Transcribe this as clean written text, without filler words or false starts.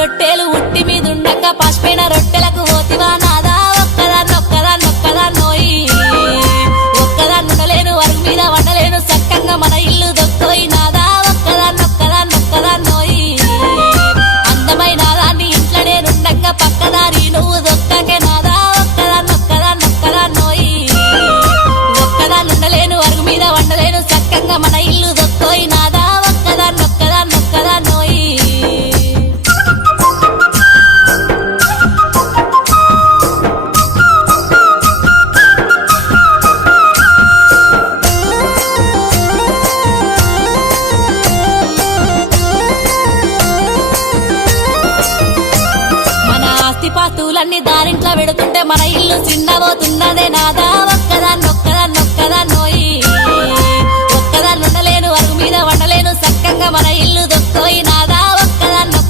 రొట్టెలు ఉట్టి మీదుండక పసిపోయిన రొట్టెలకు పోతివా నాదా ఒక్కదాన్నోయి ఒక్కదాన్నుండలేను అరుగు మీద వండలేను సక్కంగా మన ఇల్లు దొక్కోయి నాదా ఒక్కదాన్నోయి అందమైన దాన్ని ఇంట్లో నేనుండగా పక్కదారి నువ్వు దొక్కకే నాదా ఒక్కదాన్నోయి ఒక్కదాన్నుండలేను అరుగు మీద వండలేను సక్కంగా మన ఇల్లు దొక్కోయి నాదా ఒక్కదాన్నోయి పాతులన్నీ దారింట్లో పెడుతుంటే మన ఇల్లు చిన్నబోతున్నదే నాదా ఒక్కదాన్నొక్కదాన్నొక్కదాన్నో